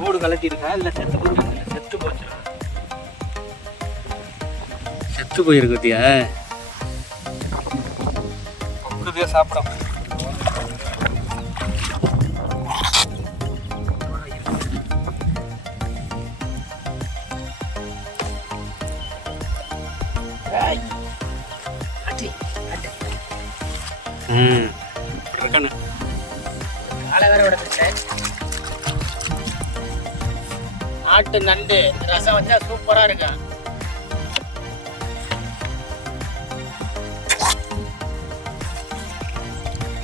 மூடு கலட்டி இருக்கா இல்லை செத்து போயிருக்கு? செத்து போச்சு. செத்து போயிருக்குத்தியா பொக்குதே சாப்பிடும். நாட்டு நண்டு ரசம் வச்சா சூப்பரா இருக்கு.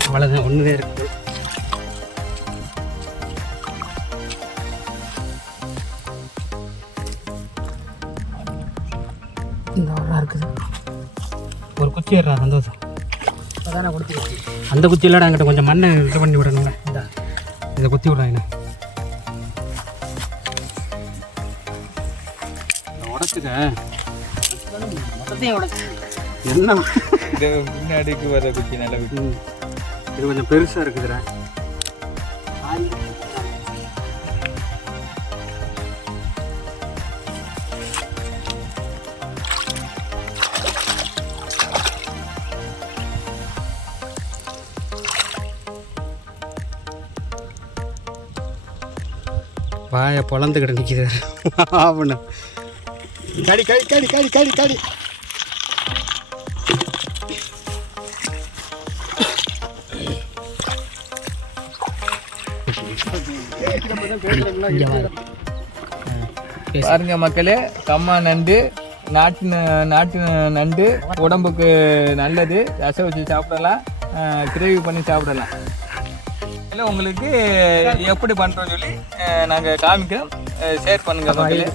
அவ்வளவுதான், ஒண்ணுதான் இருக்கு. இருக்குது ஒரு குச்சி ஏறா சந்தோஷம். அதான் கொடுத்து அந்த குச்சி இல்லடா, என்கிட்ட கொஞ்சம் மண்ணை இது பண்ணி விடணும்ல. இதை குத்தி விட்றாங்க. உடச்சுக்க என்ன முன்னாடிக்கு வர குச்சி நல்ல குச்சி. இது கொஞ்சம் பெருசாக இருக்குதுடா. வாயை பொழந்துக்கிட்ட நிற்கிது ஆவண. கடி கடி கடி கடி கடி கடி. பாருங்க மக்களே, கம்மா நண்டு, நாட்டு நண்டு உடம்புக்கு நல்லது. ரசம் வச்சு சாப்பிடலாம், கிரேவி பண்ணி சாப்பிடலாம். இல்லை உங்களுக்கு எப்படி பண்ணுறோன்னு சொல்லி நாங்கள் காமிக்கிறோம். ஷேர் பண்ணுங்க மக்களே.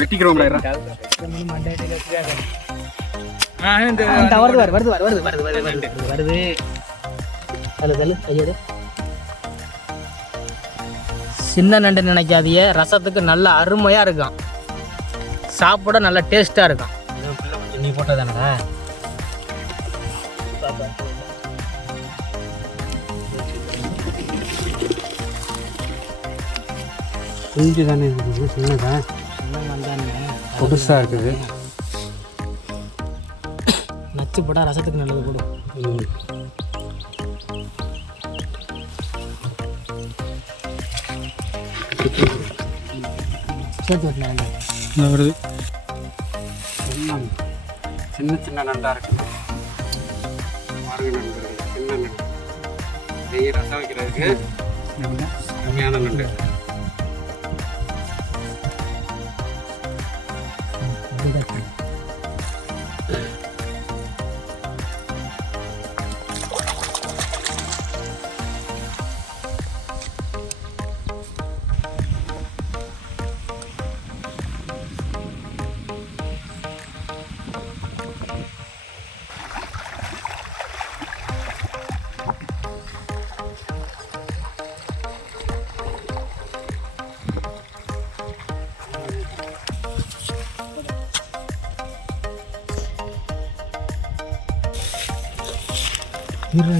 வெட்டிக்கிறோம். சின்ன நண்டு நினைக்காதீங்க, ரசத்துக்கு நல்ல அருமையாக இருக்கும், சாப்பிட நல்ல டேஸ்ட்டாக இருக்கும். நீ போட்டதானடா? குஞ்சு தானே இருக்குது, சின்னதா புதுசாக இருக்குது. நச்சு போட்டால் ரசத்துக்கு நல்லது போடும். சேர்த்து வரலாம் வருது. சின்ன சின்ன நண்டாக இருக்குது. பாருங்க நண்பர்கள், சின்ன நண்டு நெய் ரசம் வைக்கிறதுக்கு கம்மியான நண்டு.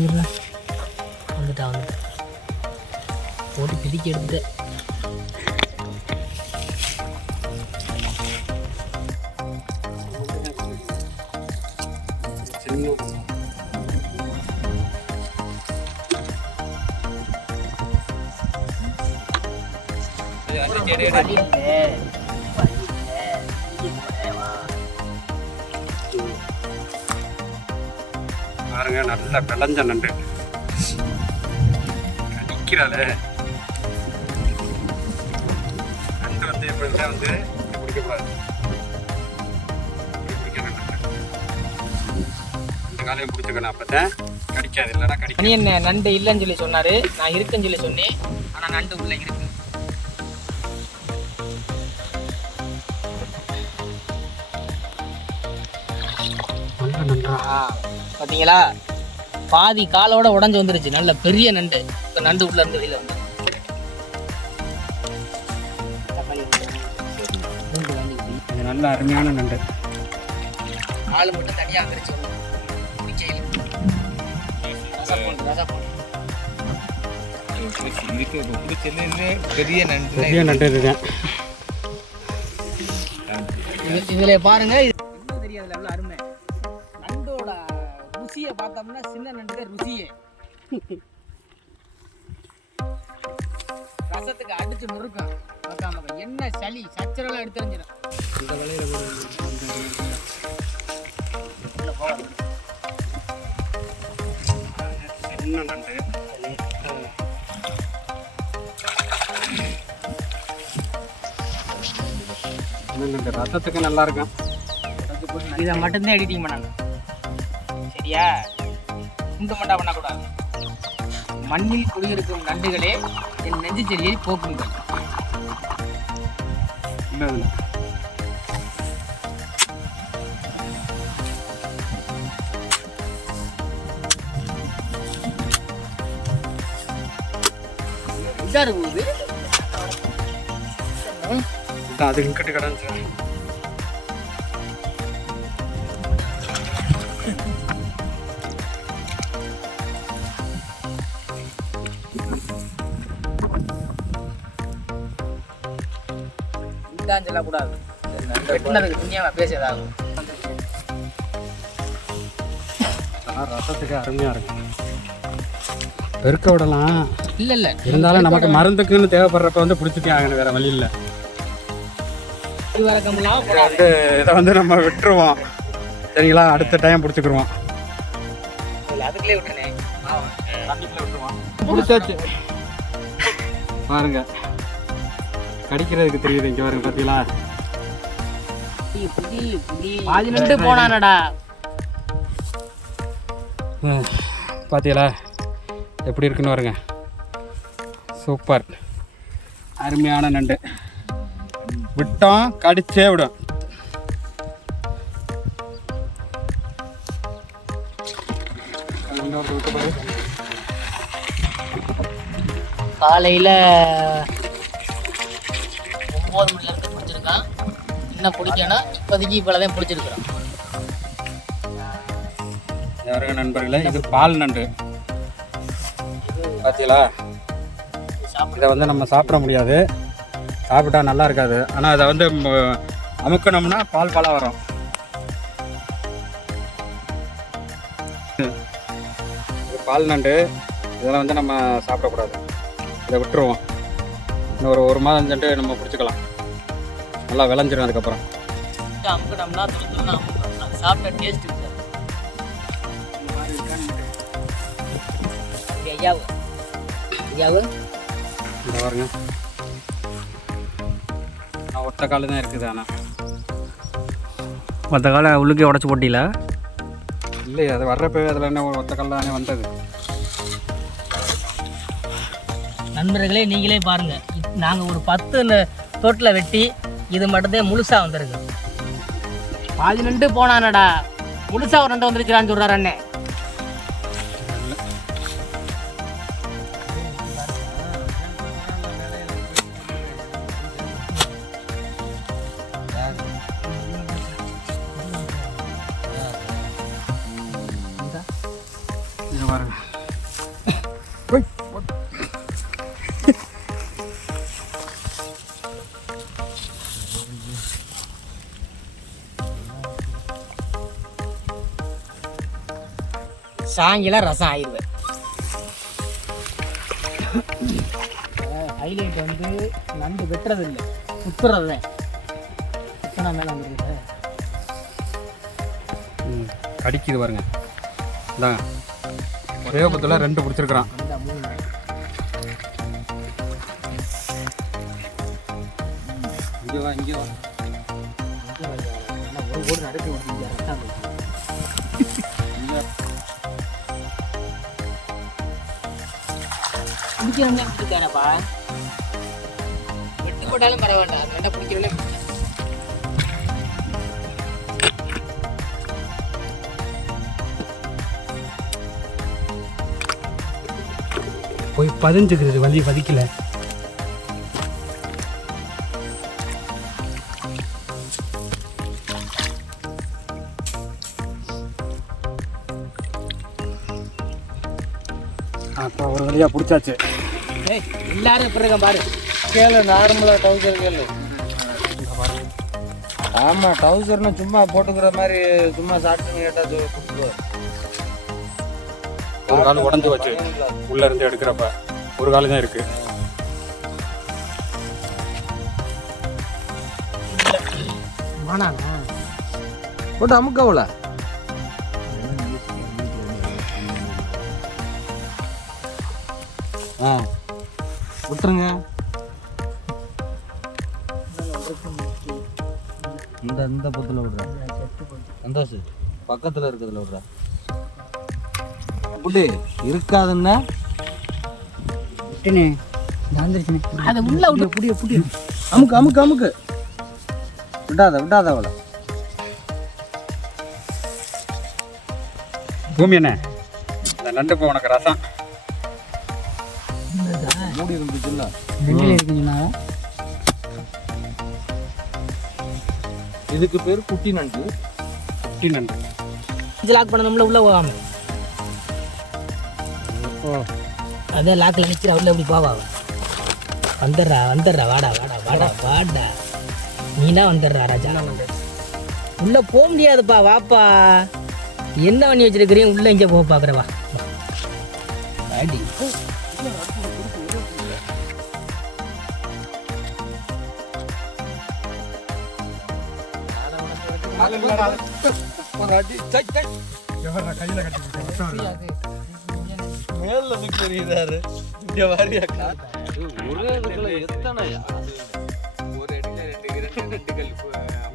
இருடா வந்துட்டா போட்டு பிடிக்க எடுத்து பாருங்க. நல்ல விளைஞ்ச நண்டு கடிக்கிறாளே. நண்டு வந்து எப்படின்னா வந்து பிடிக்கக்கூடாது, பிடிக்கணும். இந்த காலையும் பிடிச்சிக்கணும், அப்பதான் கடிக்காது. இல்லைன்னா கடிக்க. என்ன நண்டு இல்லைன்னு சொல்லி சொன்னாரு, நான் இருக்குன்னு சொல்லி சொன்னேன். ஆனால் நண்டு உள்ள இருக்கு. பார்த்தீங்களா, பாதி காலோட உடஞ்சி வந்துருச்சு. நல்ல பெரிய நண்டு. இப்போ நண்டு உள்ள இருந்து வெளியில் வந்து நல்ல அருமையான நண்டு. ஆள் மட்டும் தனியாக அங்கரிச்சு பெரிய நண்டு. பெரிய நண்டு இதுதான். இதுல பாருங்க, இன்னும் தெரியாதுல எவ்வளோ அருமை. நண்டோட ருசியை பார்த்தோம்னா சின்ன நண்டுக்கு ருசியே. ரசத்துக்கு அடிச்சு நொறுக்கும். பார்க்காம என்ன சளி சச்சரெல்லாம் எடுத்துரிஞ்சிடும். இந்த வலையில சின்ன நண்டு. ரசத்துக்கு நல்லா இருக்கும். இதை மட்டும்தான் எடிட்டிங் பண்ணாங்க. சரியா, இந்த மட்டா பண்ணக்கூடாது. மண்ணில் குடியிருக்கும் நண்டுகளே என் நெஞ்சு செல்லியை போக்குங்கள். இதா இருக்குது அது இங்கிட்டு கிடந்துச்சு. இதான் சொல்லக்கூடாது. வெட்டினதுக்கு துணியாவை பேசியதாகும். ரசத்துக்கு அருமையாக இருக்கும். பெருக்க விடலாம். இல்லை இல்லை, இருந்தாலும் நமக்கு மருந்துக்குன்னு தேவைப்படுறப்ப வந்து பிடிச்சிட்டே ஆகணும், வேற வழி இல்லை. இதை வந்து நம்ம விட்டுருவோம். சரிங்களா, அடுத்த டைம் பிடிச்சிக்கிருவோம். அதுக்குள்ளே விட்டுனே பிடிச்சாச்சு பாருங்க. கடிக்கிறதுக்கு தெரியுது. இங்கே பாருங்க, பார்த்தீங்களா? பாதி நண்டு போனானடா. பார்த்தீங்களா எப்படி இருக்குன்னு பாருங்க. சூப்பர், அருமையான நண்டு. விட்டோம், கடிச்சே விடும். காலையில் 9 மணிலேருந்து பிடிச்சிருக்கான். இன்னும் பிடிக்கணும். இப்போதைக்கு இவ்வளோதான் பிடிச்சிருக்கிறோம். யாருங்க நண்பர்களே, இது பால் நண்டு. பார்த்தீங்களா? இதை வந்து நம்ம சாப்பிட முடியாது, சாப்பிட்டா நல்லா இருக்காது. ஆனால் அதை வந்து அமுக்கணும்னா பால் பாலாக வரும். இது பால் நண்டு. இதெல்லாம் வந்து நம்ம சாப்பிடக்கூடாது, இதை விட்டுருவோம். இன்னும் ஒரு மாதம் சென்று நம்ம பிடிச்சிக்கலாம். நல்லா விளைஞ்சிடும். அதுக்கப்புறம் அமுக்கணும்னா சாப்பிட்ட டேஸ்ட் இருக்கு. ஐயாவு ஐயாவு இந்த பாருங்க, ஒத்த கால் தான் இருக்குது. ஆனால் மற்ற காலை உள்ளுக்கே உடச்சி போட்டில இல்லையே, அது வர்றப்போ அதில் என்ன ஒத்த கால் தானே வந்தது. நண்பர்களே, நீங்களே பாருங்கள். நாங்கள் ஒரு 10 தொட்டில் வெட்டி இது மட்டும்தான் முழுசாக வந்துருக்கு. பாதி நண்டு போனானடா, முழுசாக ஒரு நண்டு வந்துருச்சுடான்னு சொல்கிறார் அண்ணே. பாருங்க, சாயங்காலம் ரசம் ஆயிடுவேன். ஹைலைட் வந்து நண்டு வெட்டுறது இல்லை, சுற்றுறது தான். சுத்தனா மேலே வந்துருக்கு. கடிக்குது பாருங்க. இந்தாங்க, ஒரே பத்தில் 2 பிடிச்சிருக்கிறான். இங்கே வா, இங்கே வா. ஒரு போடு நடக்க முடியாது. பிடிக்கிறப்பா வெட்டு போட்டாலும் பரவாயில்ல, அது ரெண்டா பிடிக்கிறவங்களே. போய் பதிஞ்சுக்கிறது, வலிக்கல. அப்போ ஒரு வழியாக பிடிச்சாச்சு. ஏய் எல்லாரும் எப்படி இருக்க பாரு. கேளு நார்மலாக டவுசர் கேளு. ஆமாம் டவுசர்னு சும்மா போட்டுக்கிற மாதிரி சும்மா சாப்பிட்டு கேட்டால் கொடுத்துருவார். ஒரு கால் உடஞ்சி வச்சு உள்ளே இருந்து எடுக்கிறப்ப ஒரு கால் தான் இருக்குது. மானாண்ணா போட்டு அமுக்கவுல விட்டுருங்க. இந்த பத்தில் விடுறேன். சந்தோஷம் பக்கத்தில் இருக்கிறதுல விடுறேன். அப்படி இருக்காதுன்னா விட்டுனே அதை உள்ள விட்டு புடிய புடிய அமுக்கு அமுக்கு அமுக்கு. விடாத அவளை. பூமி என்ன இந்த நண்டு இப்போ உனக்கு ரசம் மூடி இருந்துச்சுல்ல. இதுக்கு பேர் குட்டி நண்டு. குட்டி நண்டு லாக் பண்ணணும்ல உள்ள போகாம. அதே லாக்கில் நிற்கிற உள்ள எப்படி போவா? வந்துடுறா வாடா நீனா வந்துடுறா ராஜா. உள்ள போக முடியாதுப்பா வாப்பா. என்ன பண்ணி வச்சிருக்கிறீங்க? உள்ள இங்கே போக பார்க்குறவா அடி.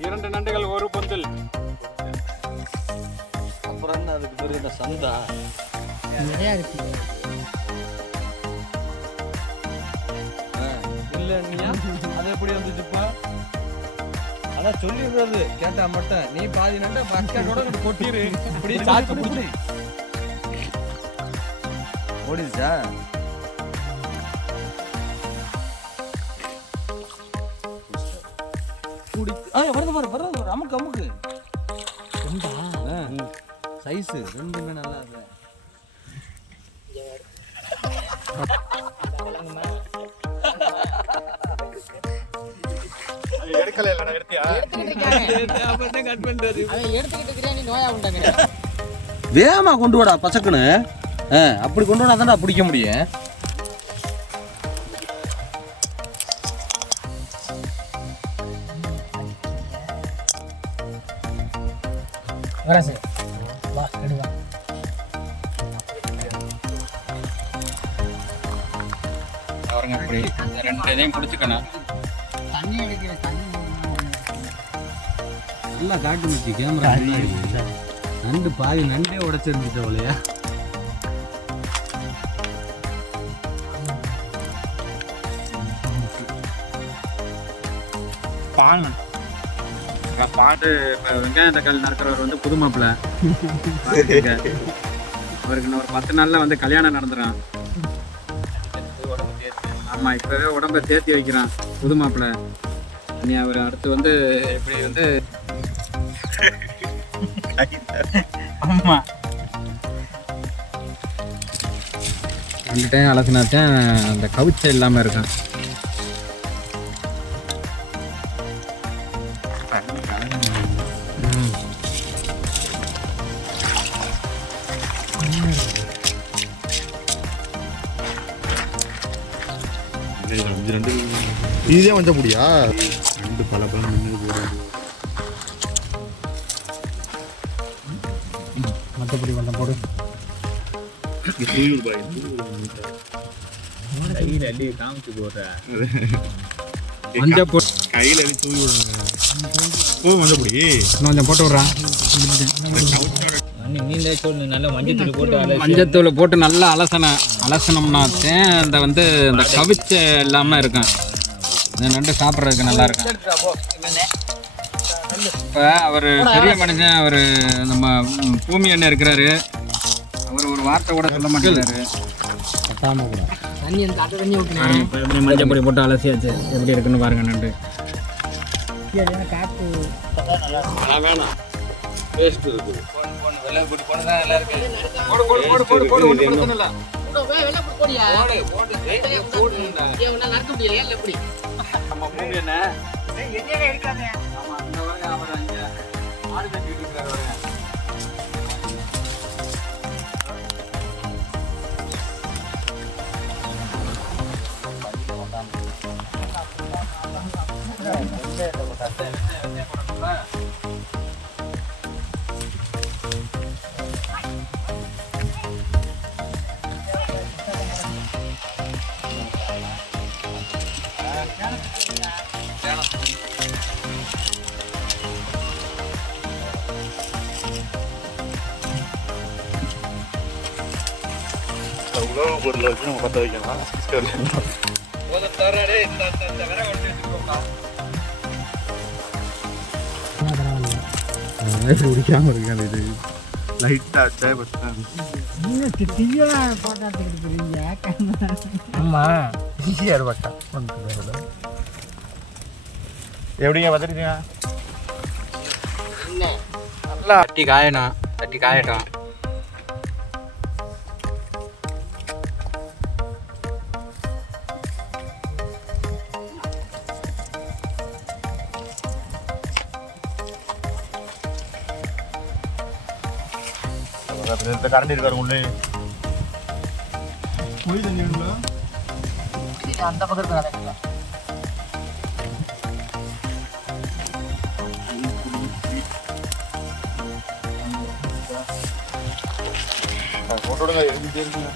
இரண்டு நண்டுகள் ஒரு பொந்தில். அப்புறம் என்ன அதுக்கு பேர் என்ன சந்தா? நிறையா இருக்கு. இல்லை நீயா அது எப்படி வந்துச்சுப்பா? அதான் சொல்லிடுறது கேட்டா மட்டும் நீ பாதி நண்டை பக்கெட்டோட கொட்டிரு. இப்படி சாக்கு பிடிச்சி ஓடிச்சா? வருது அமுக்கு அமுக்கு. சைஸு ரெண்டுமே நல்லா இருக்கு. வேகமா கொண்டு வாடா பசக்குன்னு. அப்படி கொண்டு வாடா தான்டா பிடிக்க முடியும். வரா சார் வா எடுவா. அவருங்க அப்படி ரெண்டு இதையும் பிடிச்சிக்கணும். தண்ணி அடிக்கிற தண்ணி நல்லா காட்டு மிச்சி கேமரா நண்டு பாதி நண்டே உடைச்சிருந்துச்சு போலையா? பாட்டு இப்போ வெங்காயம் தக்காளி நடக்கிறவர் வந்து புது மாப்பிள்ள. அவருக்கு இன்னும் ஒரு 10 நாளில் வந்து கல்யாணம் நடந்துடும். ஆமாம் இப்போவே உடம்பை தேர்த்தி வைக்கிறான் புது மாப்பிள்ள. நீ அவர் அடுத்து வந்து இப்படி வந்து ஆமாம் 2 டைம் அலசினாத்தான் அந்த கவுச்சை இல்லாமல் இருக்கான். இதே வந்த முடியா? ரெண்டு பல மற்றபடி கொஞ்சம் போடு. மஞ்சள் போட்டு கையில் அடி தூவி விடுங்க. மஞ்சப்பொடி கொஞ்சம் போட்டு விட்றான். மஞ்சத்தூள் போட்டு நல்லா அலசனம்னாத்தேன் அந்த வந்து அந்த கவிச்சை இல்லாமல் இருக்கும். இந்த நண்டு சாப்பிட்றதுக்கு நல்லா இருக்கும். இப்போ அவர் பெரிய மனுஷன், அவர் நம்ம பூமி அண்ணன் இருக்கிறாரு. அவர் ஒரு வார்த்தை கூட சொல்ல மாட்டேங்கிறாரு. எப்படி மஞ்சள் பொடி போட்டு அலசியாச்சு. எப்படி இருக்குன்னு பாருங்க நண்டு. வேணாம் டேஸ்ட் இருக்குது. வெள்ளை பொடி போனதான் நல்லா இருக்கு. போடு போடு போடு போடு போடு. வெள்ளை போடியா போடு போடுடா ஏன்னா நடக்க முடியல ஏன் எப்படி நம்ம மூவி என்ன என்னையே இருக்காதே. ஆமா இந்த வரை அவரை இங்க ஆடு கட்டிட்டு இருக்காரு உலக பொருளை வச்சு நம்ம பற்ற வைக்கலாம் தரடே இந்த வரை ஒட்டி வச்சுக்கோங்க குடிக்காம இருக்காது இது லைட்டாக தேவைப்பட்டேன் ஆமா ஈஸியாக பட்டேன் எப்படிங்க பார்த்துருக்கீங்க என்ன நல்லா தட்டி காயணும் தட்டி காயட்டும் கரண்ட் இருக்காரு உள்ளே போய் தண்ணி எடுங்களா அந்த பக்கம் இருக்கிற போட்டு விடுங்க எழுதிட்டே இருக்குங்க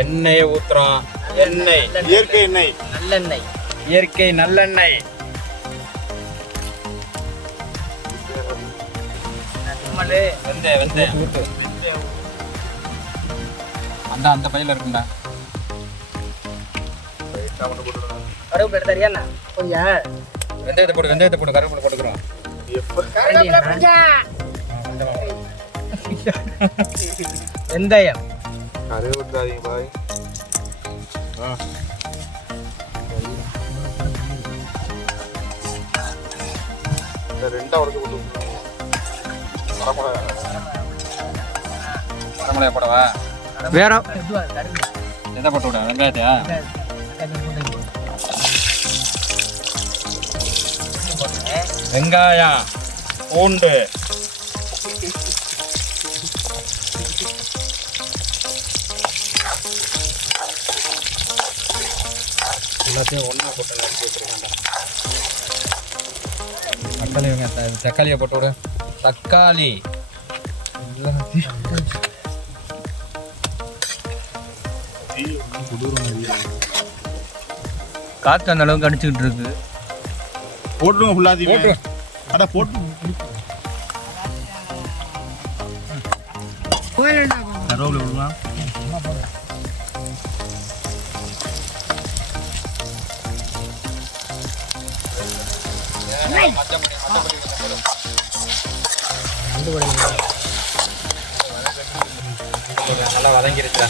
எண்ணெயை ஊத்துறோம் எண்ணெய் இயற்கை எண்ணெய் நல்லெண்ணெய் இயற்கை நல்லெண்ணெய் வெந்தயம் வெந்தயம் அந்த அந்த பையில இருக்குண்டா கருவேப்பிலை எடுத்தாரியா கொஞ்சம் வெந்தயத்தை போட்டு கருவேப்பிலை போட்டுக்கிறோம் வெந்தயம் கருவே விட்டுறாதீங்க பாய் ரெண்டா உடச்சு போட்டு வரமிளகா போடவா வேற எதை போட்டு விட வெங்காயத்தையா வெங்காயம் பூண்டு எல்லாத்தையும் ஒன்றா போட்டு நறுக்கி வச்சுருக்காண்டா தக்காளி வெங்காயம் தக்காளியை போட்டு விடு தக்காளி காற்று அந்த அளவுக்கு அடிச்சுக்கிட்டு இருக்கு போட்டுருங்க ஃபுல்லாத்தையும் அட போட்டு கருவேப்பிலை விடலாம் நல்லா வதங்கிருச்சா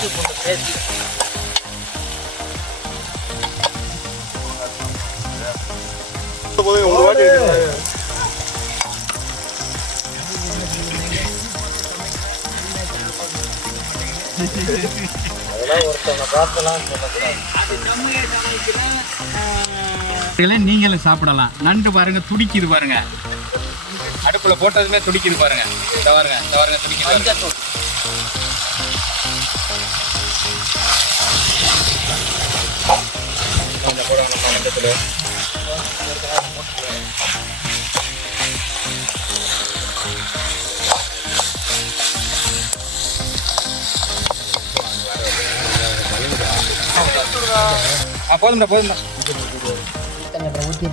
ஒரு வாட்டி நீங்களும் சாப்பிடலாம் நண்டு பாருங்க துடிக்குது பாருங்க அடுப்புல போட்டதுமே துடிக்குது பாருங்க இந்த பாருங்க துடிக்குது பாருங்க. கொஞ்சம் போடுவோம் நம்ம மஞ்சத்தூள் போதும்டா ஊற்றி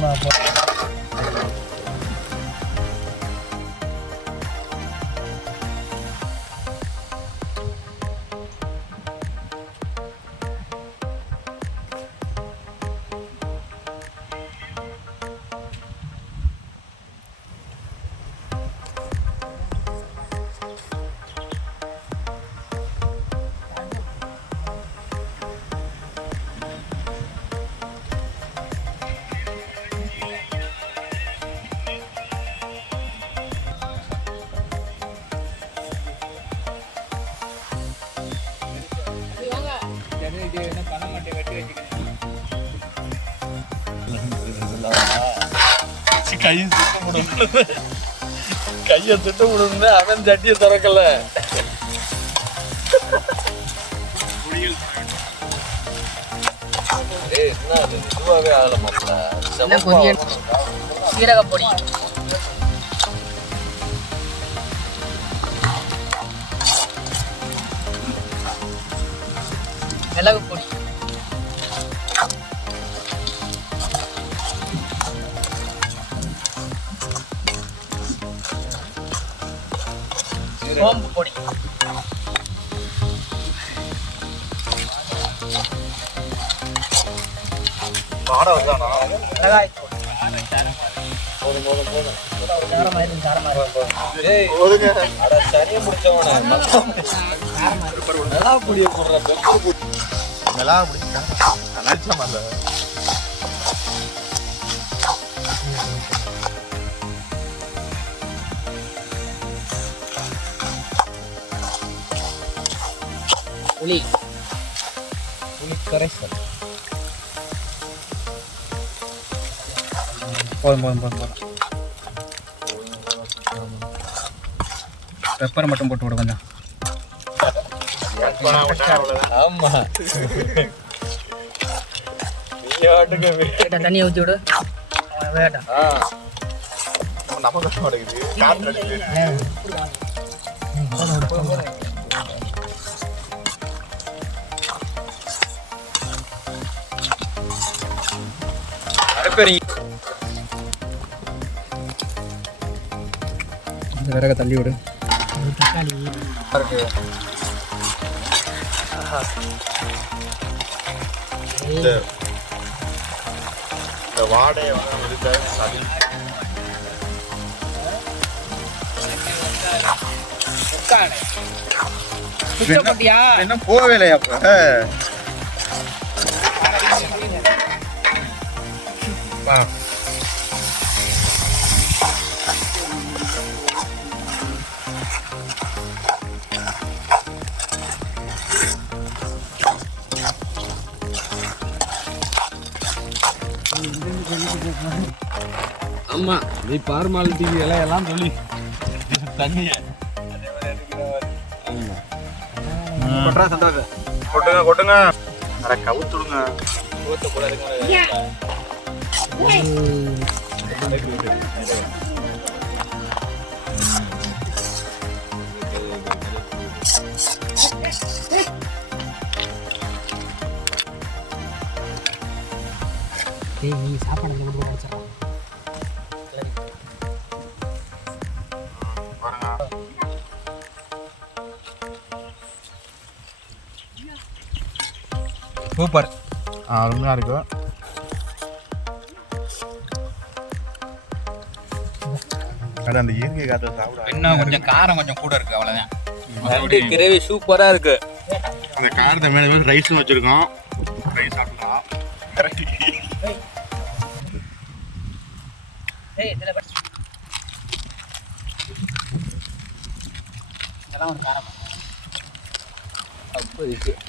கையை திட்ட முடியும்னா அவன் சட்டியை திறக்கல. என்ன அது இதுவாகவே ஆகல மாப்பிள்ள. சீரக பொடி, மிளகு பொடி, சோம்பு பொடி, மிளகாய் பொடி. சனியை முடிச்சவன மிளகா பொடியை போடுற மிளகா பொடி நினைச்சமா இல்ல. புளி, கரைசல் போதும். பெப்பரை மட்டும் போட்டு விட கொஞ்சம். ஆமா தண்ணியை ஊற்றி விடு. வேண்டாம், நம்ம கஷ்டம் கிடைக்குது. காற்று அடிக்குது. இந்த விறக தள்ளி விடு. தக்காளி, இந்த வாடையை வந்து குச்சப்பட்டியா? என்ன போகவே இல்லையா அப்ப? ஆமா நீ ஃபார்மாலிட்டி எல்லாம் சொல்லி தண்ணிய கொட்டுங்க அட கவுத்துடுங்க. நீ சாப்பாடு அந்த மட்டும் குடிச்சிடலாம். சூப்பர். அருமையா இருக்கு. அது அந்த இயற்கை காற்றை சாப்பிட இன்னும் கொஞ்சம் காரம் கொஞ்சம் கூட இருக்கு, அவ்வளோதான். நண்டு கிரேவி சூப்பரா இருக்கு. அந்த காரத்தை மேலே ரைஸும் வச்சிருக்கோம். ரைஸ் சாப்பிடலாம்.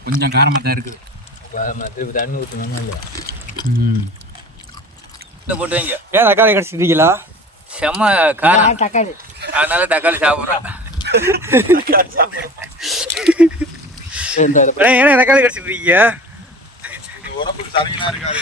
கொஞ்சம் காரமாக தான் இருக்குது. திருப்பி தண்ணி ஊற்றணுமா இல்லையா? போட்டு வைங்க. ஏன் தக்காளி கடிச்சிட்டீங்களா? செம்ம காரம், தக்காளி, அதனால தக்காளி சாப்பிட்றோம். ஏன்னா தக்காளி கடிச்சிட்டீங்க? உடம்புக்கு சரியா இருக்காது.